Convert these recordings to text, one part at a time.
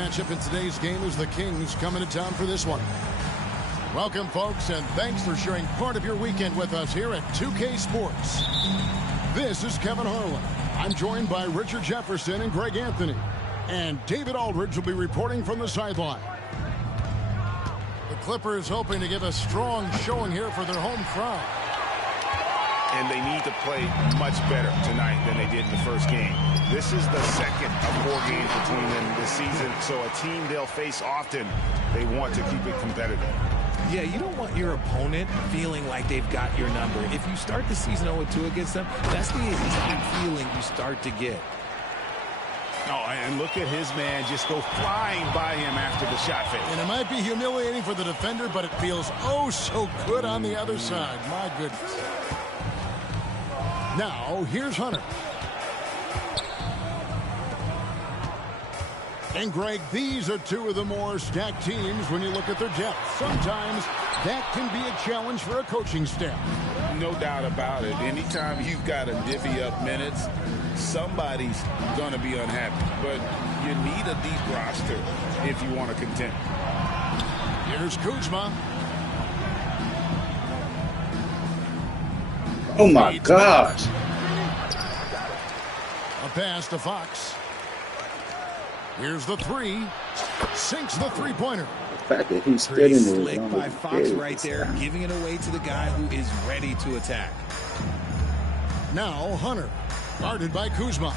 Matchup in today's game is the Kings coming to town for this one. Welcome, folks, and thanks for sharing part of your weekend with us here at 2K Sports. This is Kevin Harlan. I'm joined by Richard Jefferson and Greg Anthony. And David Aldridge will be reporting from the sideline. The Clippers hoping to give a strong showing here for their home crowd. And they need to play much better tonight than they did in the first game. This is the second of 4 games between them this season, so a team they'll face often, they want to keep it competitive. Yeah, you don't want your opponent feeling like they've got your number. If you start the season 0-2 against them, that's the exact feeling you start to get. Oh, and look at his man just go flying by him after the shot fake. And it might be humiliating for the defender, but it feels oh so good on the other side. My goodness. Now, here's Hunter. And, Greg, these are two of the more stacked teams when you look at their depth. Sometimes that can be a challenge for a coaching staff. No doubt about it. Anytime you've got to divvy up minutes, somebody's going to be unhappy. But you need a deep roster if you want to contend. Here's Kuzma. Oh, my gosh. A pass to Fox. Here's the three. Sinks the three-pointer. The fact that he's Pretty still in slick by Fox right there, giving it away to the guy who is ready to attack. Now Hunter, guarded by Kuzma.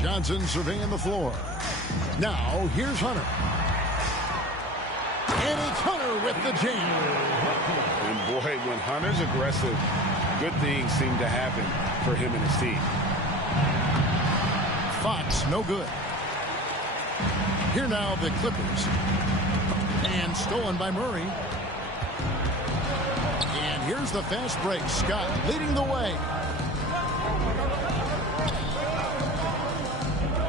Johnson surveying the floor. Now here's Hunter. And it's Hunter with the jam. And boy, when Hunter's aggressive, good things seem to happen for him and his team. Fox, no good. Here now the Clippers. And stolen by Murray. And here's the fast break. Scott leading the way.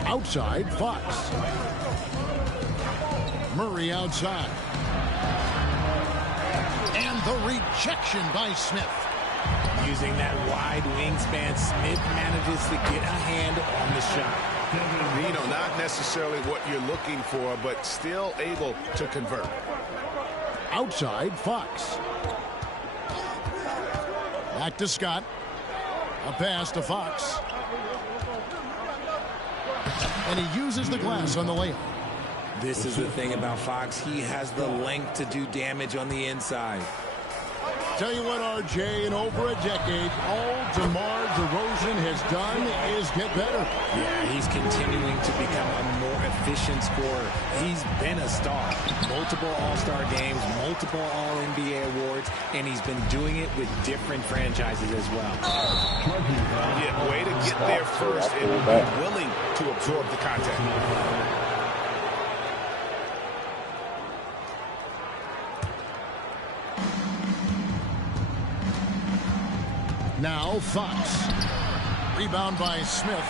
Outside, Fox. Murray outside. And the rejection by Smith. Using that wide wingspan, Smith manages to get a hand on the shot. You know, not necessarily what you're looking for, but still able to convert. Outside, Fox. Back to Scott. A pass to Fox. And he uses the glass on the layup. This is the thing about Fox. He has the length to do damage on the inside. Tell you what, RJ, in over a decade, all DeMar DeRozan has done is get better. Yeah, he's continuing to become a more efficient scorer. He's been a star. Multiple All-Star games, multiple All-NBA awards, and he's been doing it with different franchises as well. Yeah, way to get there first and be willing to absorb the contact. Now Fox. Rebound by Smith.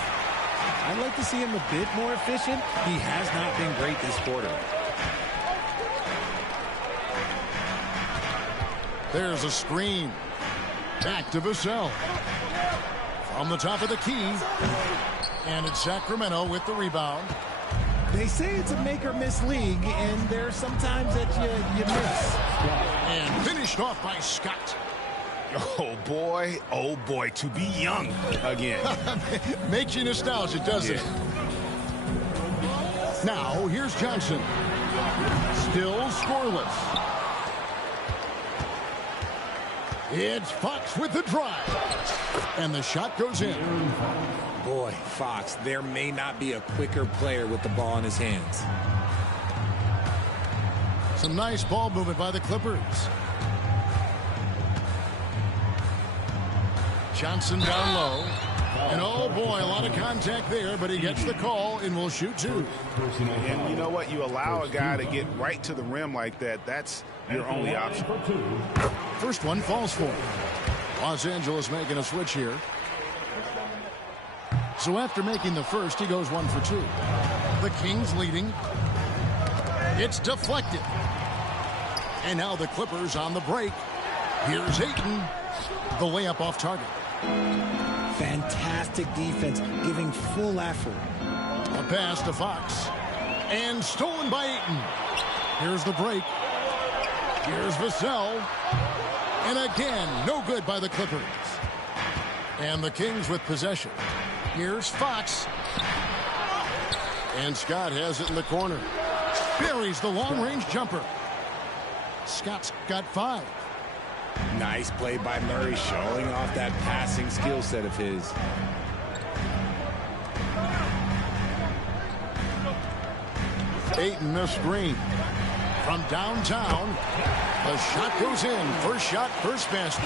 I'd like to see him a bit more efficient. He has not been great this quarter. There's a screen. Back to Vassell. From the top of the key. And it's Sacramento with the rebound. They say it's a make-or-miss league, and there's sometimes that you miss. And finished off by Scott. Oh boy, to be young again. Makes you nostalgic, doesn't it? Now, here's Johnson. Still scoreless. It's Fox with the drive. And the shot goes in. Boy, Fox, there may not be a quicker player with the ball in his hands. Some nice ball movement by the Clippers. Johnson down low. And oh boy, a lot of contact there, but he gets the call and will shoot two. And you know what? You allow a guy to get right to the rim like that. That's your only option. First one falls for him. Los Angeles making a switch here. So after making the first, he goes 1 for 2. The Kings leading. It's deflected. And now the Clippers on the break. Here's Ayton. The layup off target. Fantastic defense, giving full effort. A pass to Fox. And stolen by Ayton. Here's the break. Here's Vassell. And again, no good by the Clippers. And the Kings with possession. Here's Fox. And Scott has it in the corner. Buries the long-range jumper. Scott's got 5. Nice play by Murray, showing off that passing skill set of his. Ayton the screen. From downtown, the shot goes in. First shot, first basket.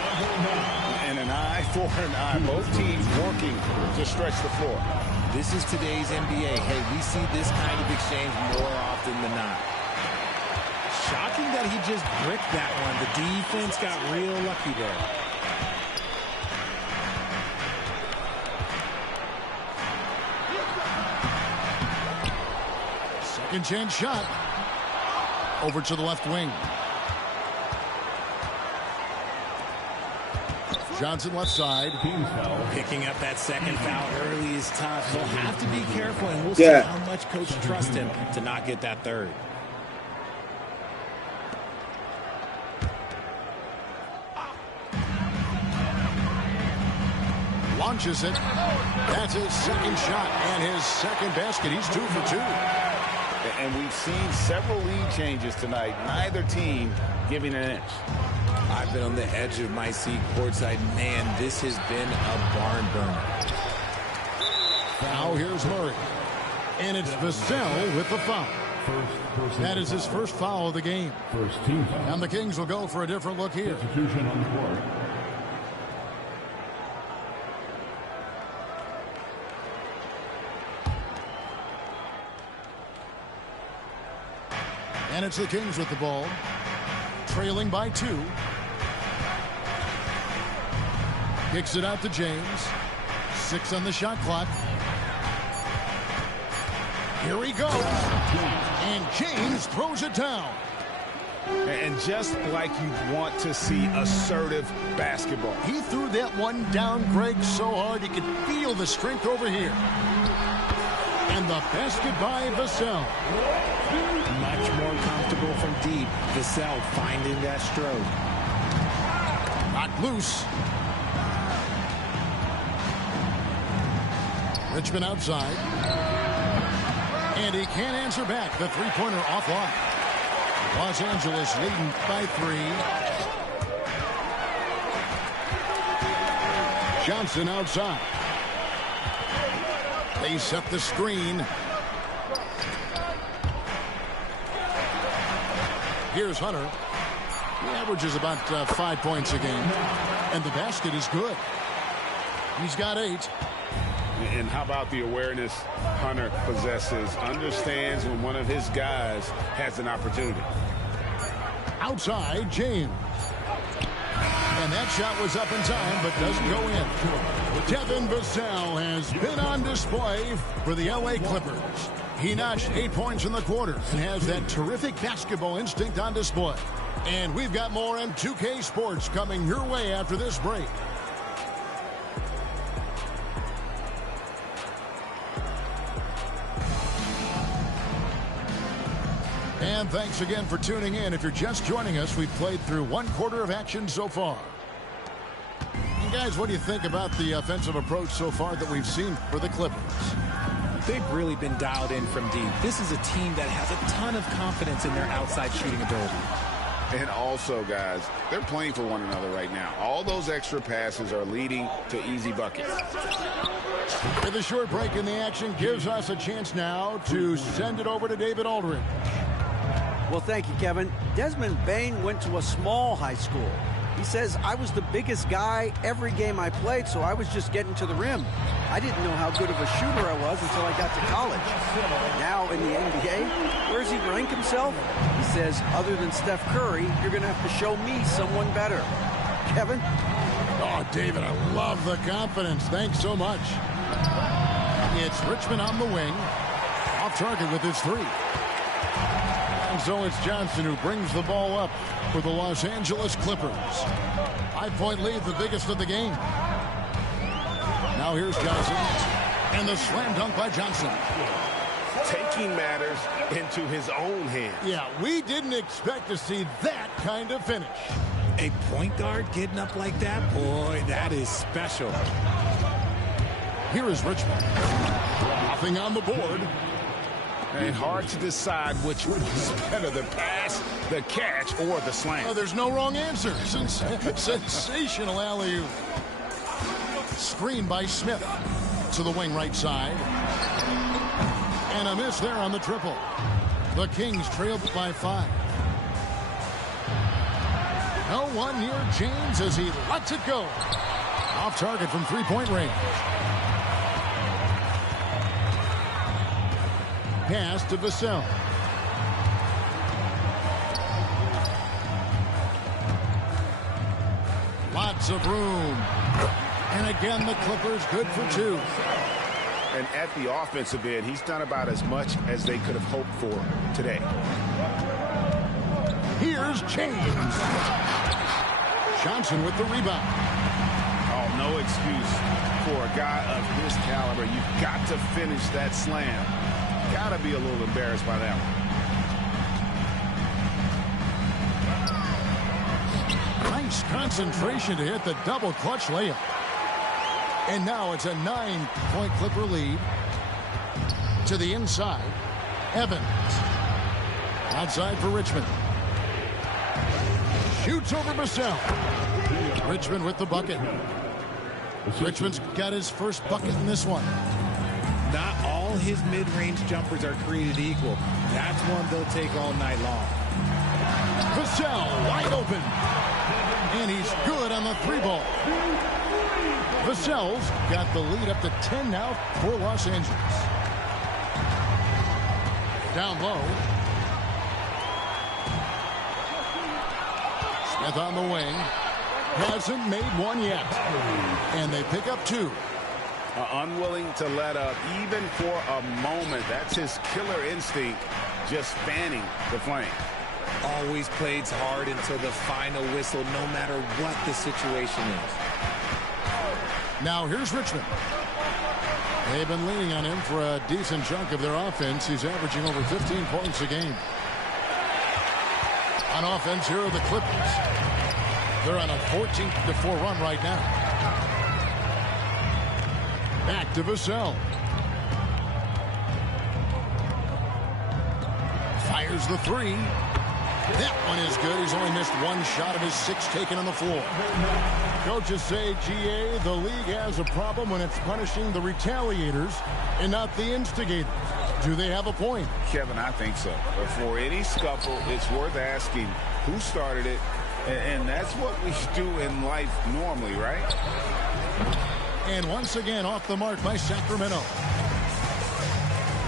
And an eye for an eye. Both teams working to stretch the floor. This is today's NBA. Hey, we see this kind of exchange more often than not. Shocking that he just bricked that one. The defense got real lucky there. Second chance shot. Over to the left wing. Johnson left side. Picking up that second foul early is tough. He'll have to be careful, and we'll see how much coach trusts him to not get that third. Launches it. That's his second shot and his second basket. He's 2 for 2. And we've seen several lead changes tonight. Neither team giving an inch. I've been on the edge of my seat courtside. Man, this has been a barn burner. Now here's Murray. And it's Vassell with the foul. That is his first foul of the game. And the Kings will go for a different look here. And it's the Kings with the ball. Trailing by 2. Kicks it out to James. 6 on the shot clock. Here he goes. And James throws it down. And just like you want to see assertive basketball. He threw that one down, Greg, so hard he could feel the strength over here. And the basket by Vassell. Much more comfortable from deep. Vassell finding that stroke. Knocked loose. Richmond outside. And he can't answer back. The three-pointer offline. Los Angeles leading by 3. Johnson outside. They set the screen. Here's Hunter. He averages about 5 points a game. And the basket is good. He's got 8. And how about the awareness Hunter possesses? Understands when one of his guys has an opportunity. Outside, James. And that shot was up in time, but doesn't go in. Devin Vassell has been on display for the L.A. Clippers. He notched 8 points in the quarter and has that terrific basketball instinct on display. And we've got more M2K Sports coming your way after this break. And thanks again for tuning in. If you're just joining us, we've played through 1 quarter of action so far. And guys, what do you think about the offensive approach so far that we've seen for the Clippers? They've really been dialed in from deep. This is a team that has a ton of confidence in their outside shooting ability. And also, guys, they're playing for one another right now. All those extra passes are leading to easy buckets. With a short break in the action gives us a chance now to send it over to David Aldridge. Well, thank you, Kevin. Desmond Bane went to a small high school. He says, I was the biggest guy every game I played, so I was just getting to the rim. I didn't know how good of a shooter I was until I got to college. Now in the NBA, where does he rank himself? He says, other than Steph Curry, you're going to have to show me someone better. Kevin? Oh, David, I love the confidence. Thanks so much. It's Richmond on the wing. Off target with his 3. And so it's Johnson who brings the ball up for the Los Angeles Clippers. 5-point lead, the biggest of the game. Now here's Johnson. And the slam dunk by Johnson. Taking matters into his own hands. Yeah, we didn't expect to see that kind of finish. A point guard getting up like that? Boy, that is special. Here is Richmond. Nothing on the board. And hard to decide which was better, the pass, the catch, or the slam. Oh, there's no wrong answer. Sensational alley-oop. Screen by Smith to the wing right side. And a miss there on the triple. The Kings trailed by 5. No one near James as he lets it go. Off target from 3-point range. Pass to Vassell. Lots of room. And again, the Clippers good for 2. And at the offensive end, he's done about as much as they could have hoped for today. Here's James. Johnson with the rebound. Oh, no excuse for a guy of his caliber. You've got to finish that slam. Got to be a little embarrassed by that one. Nice concentration to hit the double clutch layup. And now it's a 9-point Clipper lead. To the inside. Evans. Outside for Richmond. Shoots over Vassell. Richmond with the bucket. Richmond's got his first bucket in this one. Not all his mid-range jumpers are created equal. That's one they'll take all night long. Vassell wide open. And he's good on the 3-ball. Vassell's got the lead up to 10 now for Los Angeles. Down low. Smith on the wing. Hasn't made one yet. And they pick up 2. Unwilling to let up even for a moment. That's his killer instinct, just fanning the flame. Always plays hard until the final whistle, no matter what the situation is. Now here's Richmond. They've been leaning on him for a decent chunk of their offense. He's averaging over 15 points a game. On offense, here are the Clippers. They're on a 14-4 run right now. Back to Vassell. Fires the 3. That one is good. He's only missed one shot of his 6 taken on the floor. Coaches say, GA, the league has a problem when it's punishing the retaliators and not the instigators. Do they have a point? Kevin, I think so. But for any scuffle, it's worth asking who started it. And that's what we do in life normally, right? And once again, off the mark by Sacramento.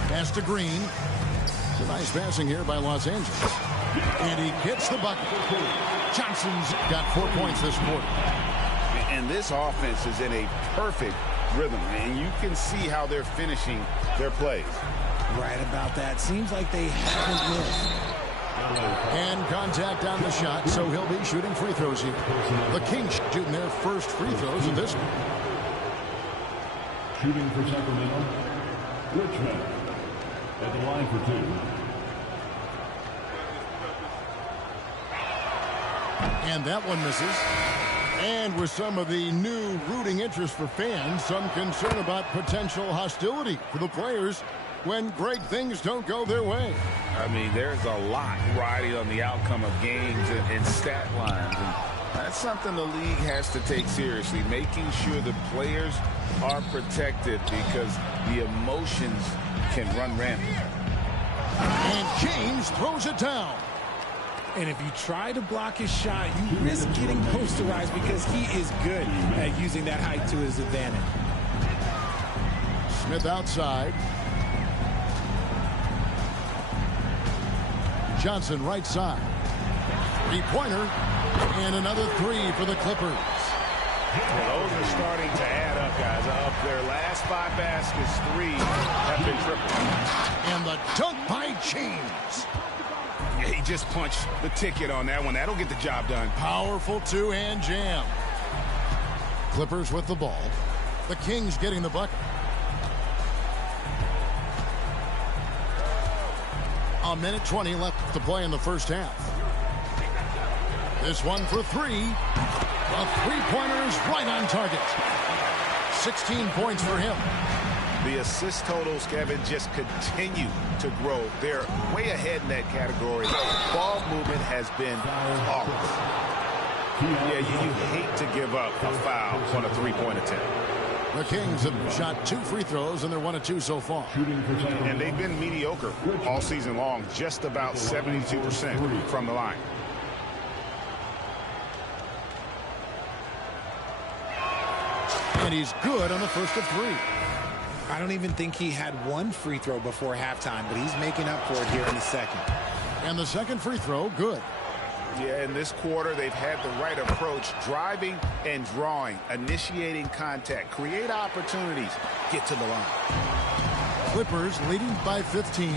Pass to Green. It's a nice passing here by Los Angeles. And he hits the bucket. Johnson's got 4 points this quarter. And this offense is in a perfect rhythm, and you can see how they're finishing their plays. Right about that. Seems like they haven't missed. And contact on the shot, so he'll be shooting free throws here. The Kings shooting their first free throws of this one. Shooting for Sacramento, Richmond at the line for 2. And that one misses. And with some of the new rooting interest for fans, some concern about potential hostility for the players when great things don't go their way. I mean, there's a lot riding on the outcome of games and stat lines. And that's something the league has to take seriously, making sure the players are protected because the emotions can run rampant. And James throws it down. And if you try to block his shot, you risk getting posterized because he is good at using that height to his advantage. Smith outside. Johnson right side. 3-pointer. And another 3 for the Clippers. Well, those are starting to add up, guys. Of their last 5 baskets, 3 have been triple. And the dunk by James. Yeah, he just punched the ticket on that one. That'll get the job done. Powerful 2-hand jam. Clippers with the ball. The Kings getting the bucket. A minute 20 left to play in the first half. This one for 3. The 3-pointer is right on target. 16 points for him. The assist totals, Kevin, just continue to grow. They're way ahead in that category. Ball movement has been off. Yeah, you hate to give up a foul on a 3-point attempt. The Kings have shot 2 free throws, and they're 1 of 2 so far. And they've been mediocre all season long, just about 72% from the line. And he's good on the first of 3. I don't even think he had 1 free throw before halftime, but he's making up for it here in the second. And the second free throw, good. Yeah, in this quarter, they've had the right approach, driving and drawing, initiating contact, create opportunities, get to the line. Clippers leading by 15.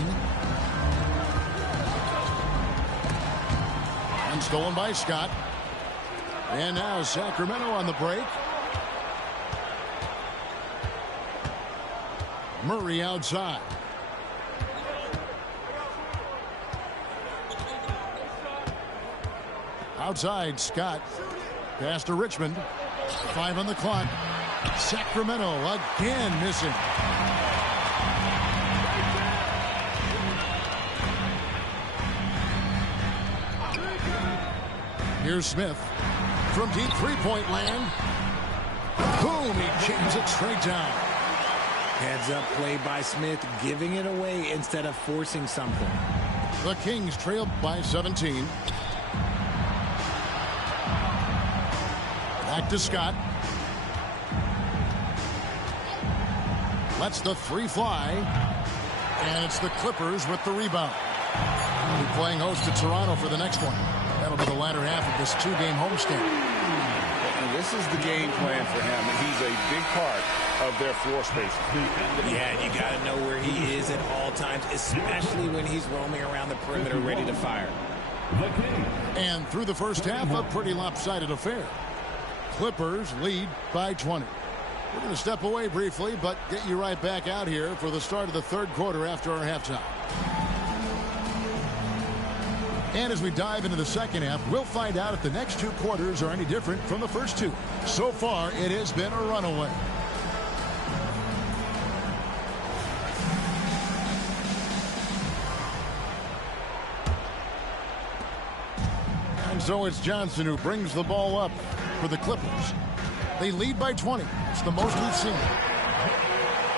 And stolen by Scott. And now Sacramento on the break. Murray outside. Outside, Scott. Pass to Richmond. 5 on the clock. Sacramento again missing. Here's Smith. From deep 3-point land. Boom, he jams it straight down. Heads up play by Smith, giving it away instead of forcing something. The Kings trail by 17. Back to Scott. Lets the 3 fly. And it's the Clippers with the rebound. We'll be playing host to Toronto for the next one. That'll be the latter half of this 2-game homestand. And this is the game plan for him, and he's a big part of their floor space. Yeah, you got to know where he is at all times, especially when he's roaming around the perimeter ready to fire. And through the first half, a pretty lopsided affair. Clippers lead by 20. We're going to step away briefly, but get you right back out here for the start of the third quarter after our halftime. And as we dive into the second half, we'll find out if the next 2 quarters are any different from the first 2. So far, it has been a runaway. And so it's Johnson who brings the ball up for the Clippers. They lead by 20. It's the most we've seen.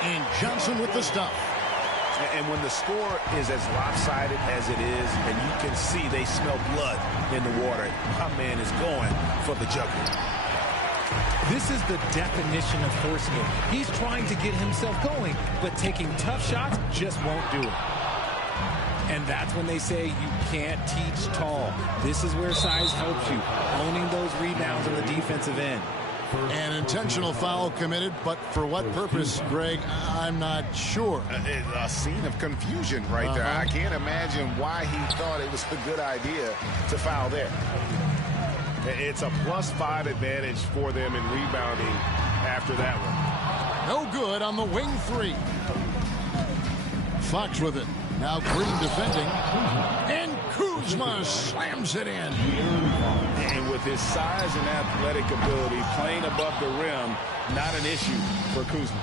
And Johnson with the stuff. And when the score is as lopsided as it is, and you can see they smell blood in the water, my man is going for the jugular. This is the definition of forcing it. He's trying to get himself going, but taking tough shots just won't do it. And that's when they say you can't teach tall. This is where size helps you, owning those rebounds on the defensive end. An intentional foul committed, but for what purpose, Greg? I'm not sure. A scene of confusion right there. I can't imagine why he thought it was a good idea to foul there. It's a +5 advantage for them in rebounding after that one. No good on the wing three. Fox with it. Now Green defending. And Kuzma slams it in. And with his size and athletic ability, playing above the rim, not an issue for Kuzma.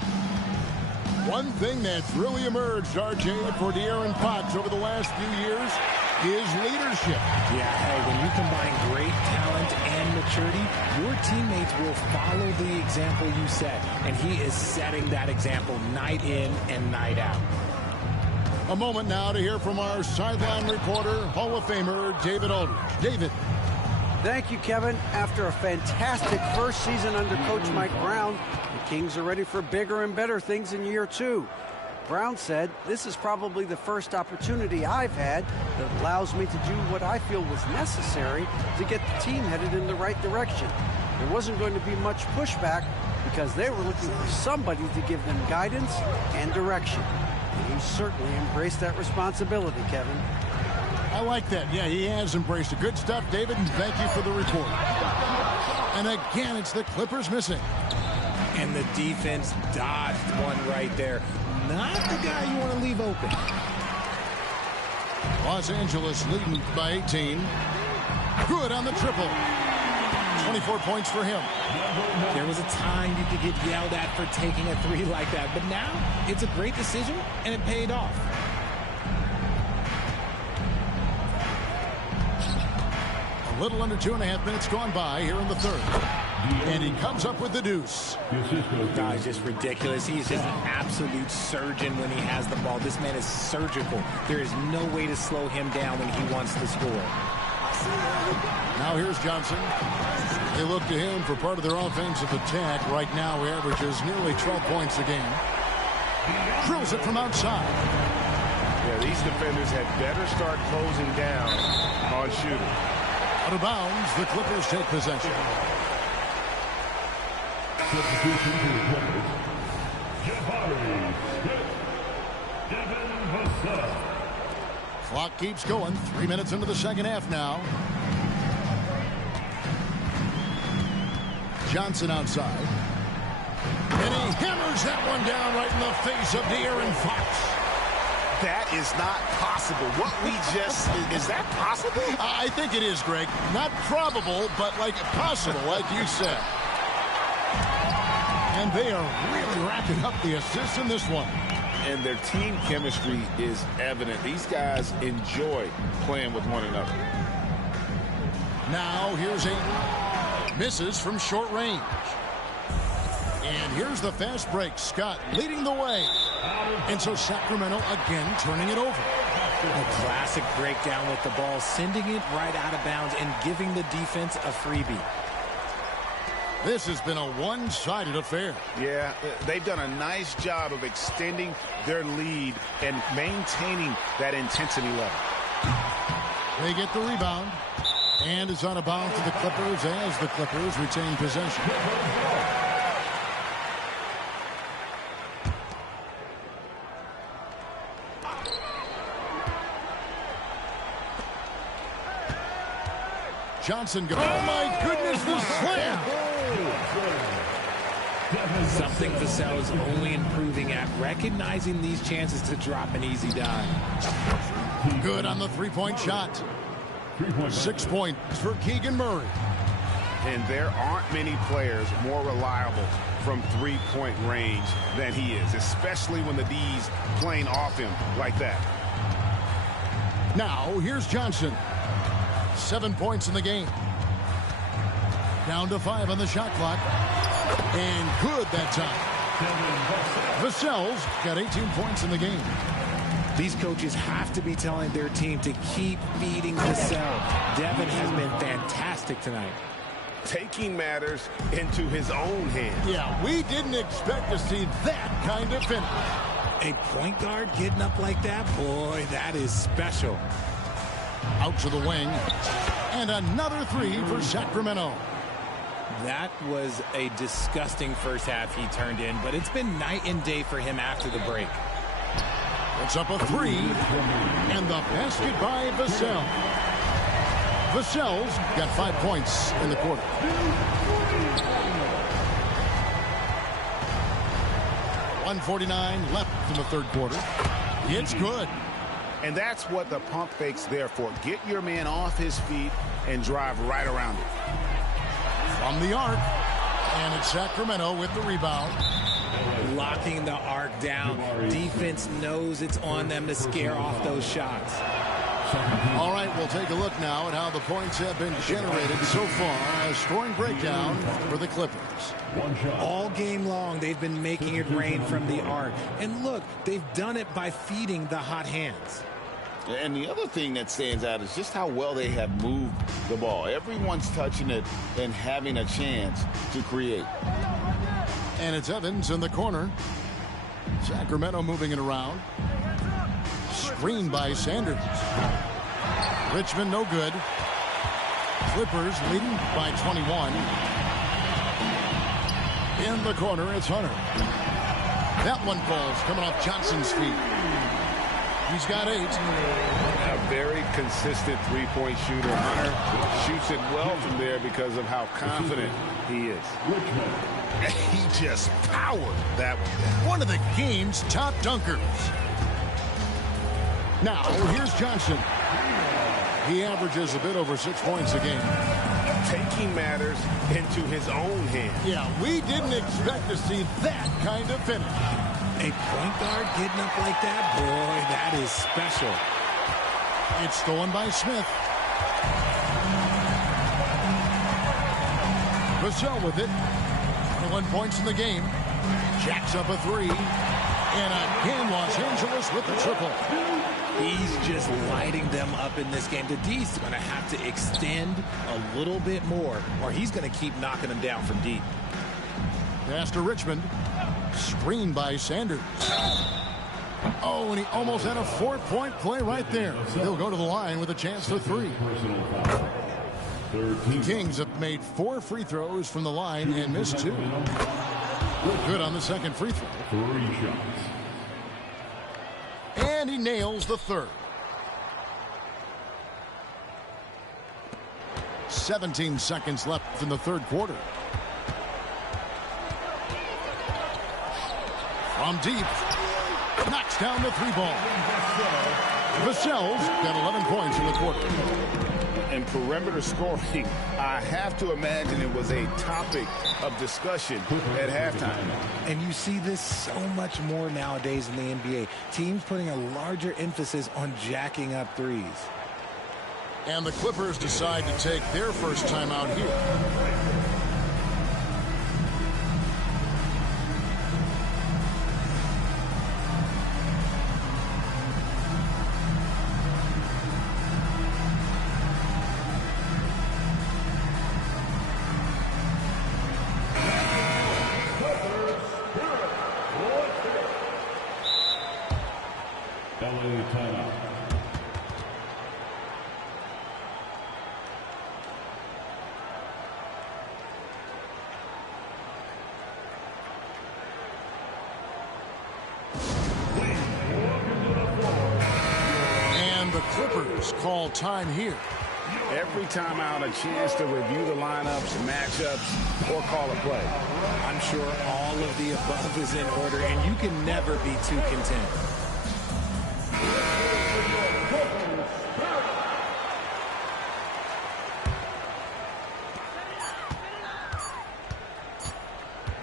One thing that's really emerged, RJ, for De'Aaron Fox over the last few years is leadership. Yeah, hey, when you combine great talent and maturity, your teammates will follow the example you set. And he is setting that example night in and night out. A moment now to hear from our sideline reporter, Hall of Famer David Aldridge. David. Thank you, Kevin. After a fantastic first season under Coach Mike Brown, the Kings are ready for bigger and better things in year 2. Brown said, "This is probably the first opportunity I've had that allows me to do what I feel was necessary to get the team headed in the right direction. There wasn't going to be much pushback because they were looking for somebody to give them guidance and direction." And he certainly embraced that responsibility, Kevin. I like that. Yeah, he has embraced it. Good stuff, David, and thank you for the report. And again, it's the Clippers missing. And the defense dodged one right there. Not the guy you want to leave open. Los Angeles leading by 18. Good on the triple. 24 points for him. There was a time you could get yelled at for taking a three like that, but now it's a great decision, and it paid off. A little under 2.5 minutes gone by here in the third. And he comes up with the deuce. God, it's just ridiculous. He's just an absolute surgeon when he has the ball. This man is surgical. There is no way to slow him down when he wants to score. Now here's Johnson. They look to him for part of their offensive attack. Right now, he averages nearly 12 points a game. Drills it from outside. Yeah, these defenders had better start closing down on shooting. Out of bounds, the Clippers take possession. Substitution for the Clippers. Jabari Smith. Devin Vassell. Clock keeps going. 3 minutes into the second half now. Johnson outside. And he hammers that one down right in the face of De'Aaron Fox. That is not possible. What we just, is that possible? I think it is, Greg. Not probable, but like possible, like you said. And they are really racking up the assists in this one. And their team chemistry is evident. These guys enjoy playing with one another. Now here's a misses from short range. And here's the fast break. Scott leading the way. And so Sacramento again turning it over. A classic breakdown with the ball, sending it right out of bounds and giving the defense a freebie. This has been a one-sided affair. Yeah, they've done a nice job of extending their lead and maintaining that intensity level. They get the rebound. And it's out of bounds to the Clippers as the Clippers retain possession. Johnson goes. Oh my goodness, the slam! Something Vassell is only improving at, recognizing these chances to drop an easy dime. Good on the three-point shot. 6 points for Keegan Murray. And there aren't many players more reliable from three-point range than he is, especially when the D's playing off him like that. Now, here's Johnson. 7 points in the game. Down to 5 on the shot clock. And good that time. Vassell's got 18 points in the game. These coaches have to be telling their team to keep feeding Vassell. Devin has been fantastic tonight. Taking matters into his own hands. Yeah, we didn't expect to see that kind of finish. A point guard getting up like that, boy, that is special. Out to the wing. And another 3 for Sacramento. That was a disgusting first half he turned in, but it's been night and day for him after the break. It's up a 3. And the basket by Vassell. Vassell's got 5 points in the quarter. .149 left in the third quarter. It's good. And that's what the pump fake's there for. Get your man off his feet and drive right around it. From the arc. And it's Sacramento with the rebound. Locking the arc down. Defense knows it's on them to scare off those shots. All right, we'll take a look now at how the points have been generated so far. A scoring breakdown for the Clippers. All game long, they've been making it rain from the arc. And look, they've done it by feeding the hot hands. And the other thing that stands out is just how well they have moved the ball. Everyone's touching it and having a chance to create. And it's Evans in the corner. Sacramento moving it around. Screen by Sanders. Richmond no good. Clippers leading by 21. In the corner, it's Hunter. That one falls coming off Johnson's feet. He's got 8. A very consistent three-point shooter. Hunter shoots it well from there because of how confident he is. He just powered that one. One of the game's top dunkers. Now, here's Johnson. He averages a bit over 6 points a game. Taking matters into his own hands. Yeah, we didn't expect to see that kind of finish. A point guard getting up like that, boy, that is special. It's stolen by Smith. Vassell with it. 21 points in the game. Jacks up a 3. And again, Los Angeles with the triple. He's just lighting them up in this game. The D's going to have to extend a little bit more, or he's going to keep knocking them down from deep. Pass to Richmond. Screen by Sanders. Oh, and he almost had a 4-point play right there. He'll go to the line with a chance for 3. The Kings have made 4 free throws from the line and missed 2. Good on the second free throw. 3 shots. And he nails the third. 17 seconds left in the third quarter. From deep. Knocks down the 3 ball. Vassell's got 11 points in the quarter. And perimeter scoring, I have to imagine it was a topic of discussion at halftime. And you see this so much more nowadays in the NBA. Teams putting a larger emphasis on jacking up threes. And the Clippers decide to take their first time out here. LA timeout. And the Clippers call time here. Every time out, a chance to review the lineups, matchups, or call a play. I'm sure all of the above is in order, and you can never be too content.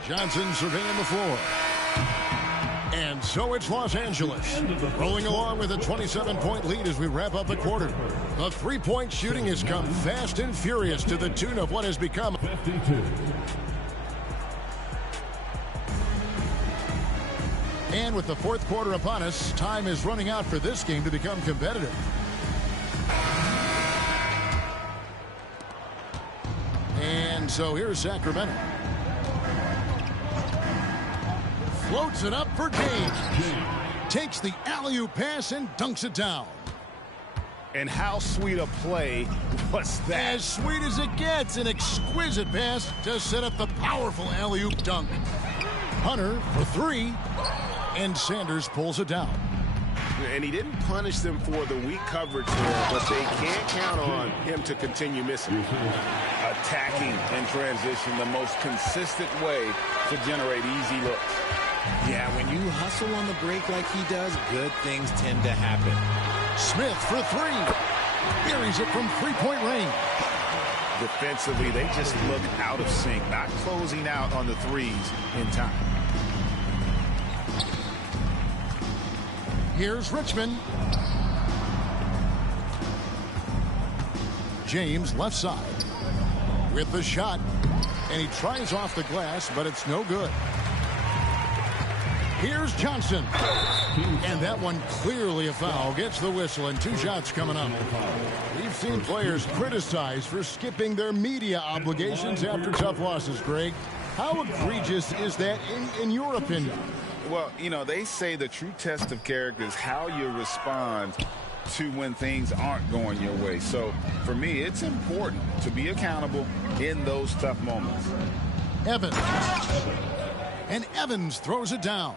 Johnson surveying the floor. And So it's Los Angeles rolling along with a 27-point lead as we wrap up the quarter. The three-point shooting has come fast and furious to the tune of what has become 52. And with the fourth quarter upon us, time is running out for this game to become competitive. And so here's Sacramento. Floats it up for James. Takes the alley-oop pass and dunks it down. And how sweet a play was that? As sweet as it gets, an exquisite pass to set up the powerful alley-oop dunk. Hunter for three, and Sanders pulls it down. And he didn't punish them for the weak coverage there, but they can't count on him to continue missing. Attacking and transition, the most consistent way to generate easy looks. Yeah, when you hustle on the break like he does, good things tend to happen. Smith for three. Buries it from three-point range. Defensively, they just look out of sync, not closing out on the threes in time. Here's Richmond. James left side with the shot, and he tries off the glass, but it's no good. Here's Johnson, and that one clearly a foul. Gets the whistle, and two shots coming up. We've seen players criticized for skipping their media obligations after tough losses, Greg. How egregious is that in your opinion? Well, you know, they say the true test of character is how you respond to when things aren't going your way. So, for me, it's important to be accountable in those tough moments. Evans. And Evans throws it down.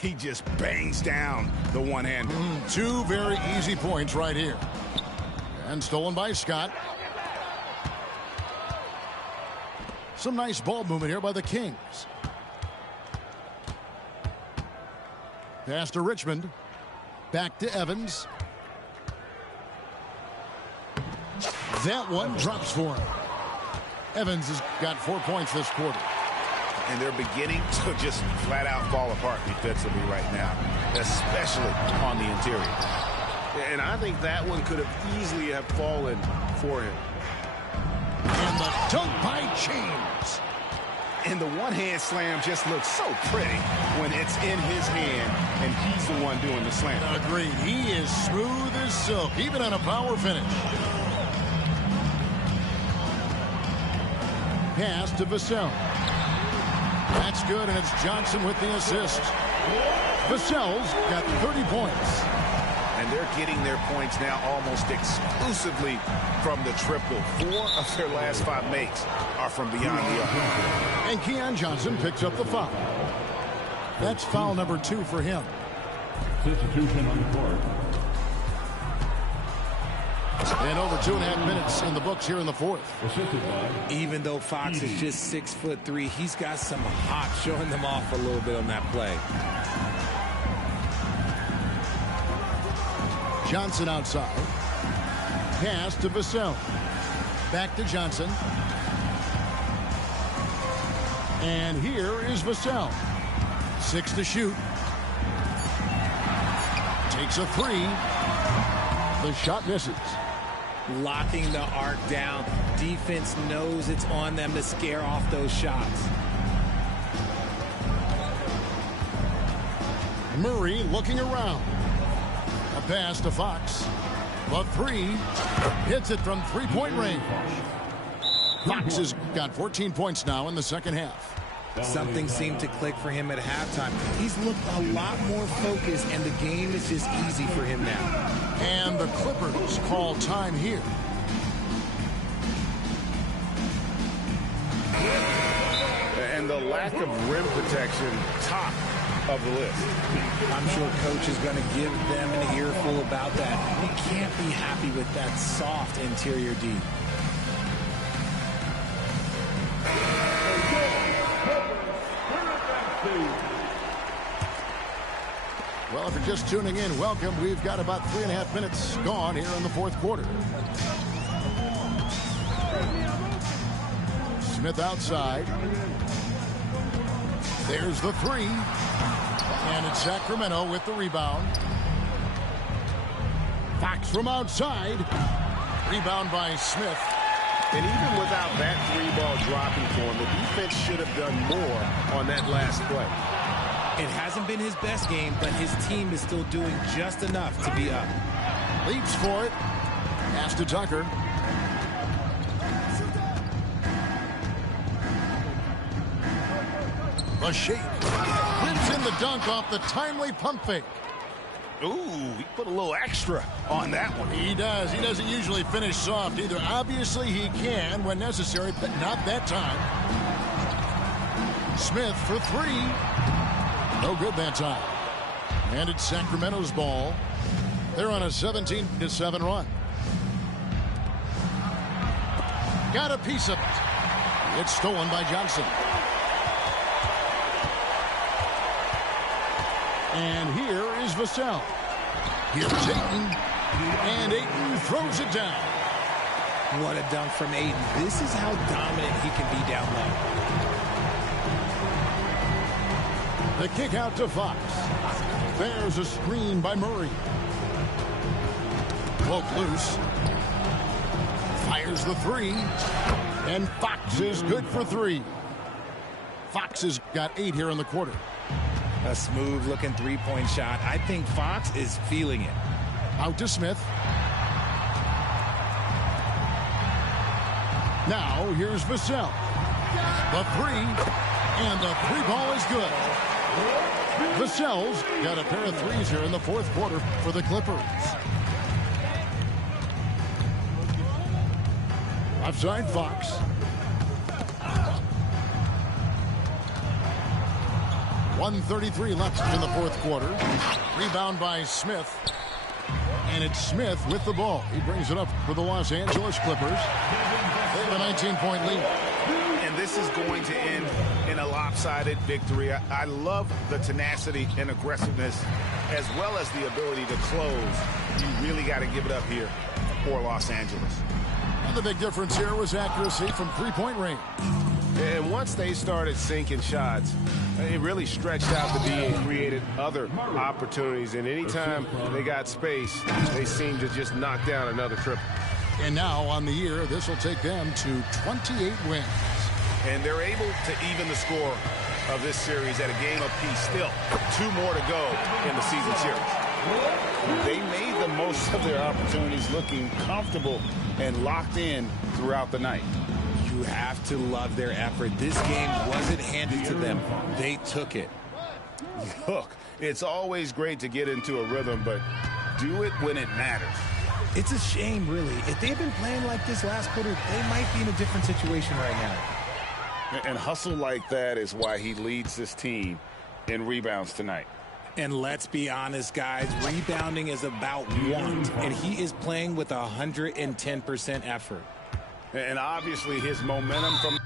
He just bangs down the one-hander. Two very easy points right here. And stolen by Scott. Some nice ball movement here by the Kings. Pass to Richmond. Back to Evans. That one drops for him. Evans has got 4 points this quarter. And they're beginning to just flat out fall apart defensively right now, especially on the interior. And I think that one could have easily have fallen for him. And the dunk by James. And the one-hand slam just looks so pretty when it's in his hand and he's the one doing the slam. Agreed. He is smooth as silk, even on a power finish. Pass to Vassell. That's good, and it's Johnson with the assist. Vassell's got 30 points. And they're getting their points now almost exclusively from the triple. 4 of their last 5 makes are from beyond the arc. And Keon Johnson picks up the foul. That's foul number 2 for him. Substitution on the court. And over 2.5 minutes in the books here in the fourth. Assisted by Even though Fox is just 6'3", he's got some hop showing them off a little bit on that play. Johnson outside. Pass to Vassell. Back to Johnson. And here is Vassell. 6 to shoot. Takes a 3. The shot misses. Locking the arc down. Defense knows it's on them to scare off those shots. Murray looking around. A pass to Fox. The 3. Hits it from three-point range. Fox has got 14 points now in the second half. Something seemed to click for him at halftime. He's looked a lot more focused, and the game is just easy for him now. And the Clippers call time here. And the lack of rim protection, top of the list. I'm sure coach is going to give them an earful about that. He can't be happy with that soft interior D. Well, if you're just tuning in, welcome. We've got about 3.5 minutes gone here in the fourth quarter. Smith outside. There's the 3. And it's Sacramento with the rebound. Fox from outside. Rebound by Smith. And even without that three-ball dropping for him, the defense should have done more on that last play. It hasn't been his best game, but his team is still doing just enough to be up. Leaps for it. Pass to Tucker. A shake. Wins in the dunk off the timely pump fake. Ooh, he put a little extra on that one. He does. He doesn't usually finish soft either. Obviously, he can when necessary, but not that time. Smith for three. No good that time. And it's Sacramento's ball. They're on a 17-7 run. Got a piece of it. It's stolen by Johnson. And here is Vassell. Here's Ayton. And Ayton throws it down. What a dunk from Ayton. This is how dominant he can be down low. The kick out to Fox. There's a screen by Murray. Woke loose. Fires the three. And Fox is good for three. Fox has got 8 here in the quarter. A smooth-looking three-point shot. I think Fox is feeling it. Out to Smith. Now here's Vassell. The three. And the three ball is good. Vassell's got a pair of threes here in the fourth quarter for the Clippers. Offside Fox. .133 left in the fourth quarter. Rebound by Smith. And it's Smith with the ball. He brings it up for the Los Angeles Clippers. They have a 19-point lead. And this is going to end in a lopsided victory. I love the tenacity and aggressiveness as well as the ability to close. You really got to give it up here for Los Angeles. And the big difference here was accuracy from three-point range. And once they started sinking shots, it really stretched out the D and created other opportunities. And anytime they got space, they seemed to just knock down another triple. And now on the year, this will take them to 28 wins. And they're able to even the score of this series at a game apiece. Still 2 more to go in the season series. They made the most of their opportunities, looking comfortable and locked in throughout the night. You have to love their effort. This game wasn't handed to them. They took it. Look, it's always great to get into a rhythm, but do it when it matters. It's a shame, really. If they'd been playing like this last quarter, they might be in a different situation right now. And hustle like that is why he leads this team in rebounds tonight. And let's be honest, guys, rebounding is about want, and he is playing with 110% effort. And obviously his momentum from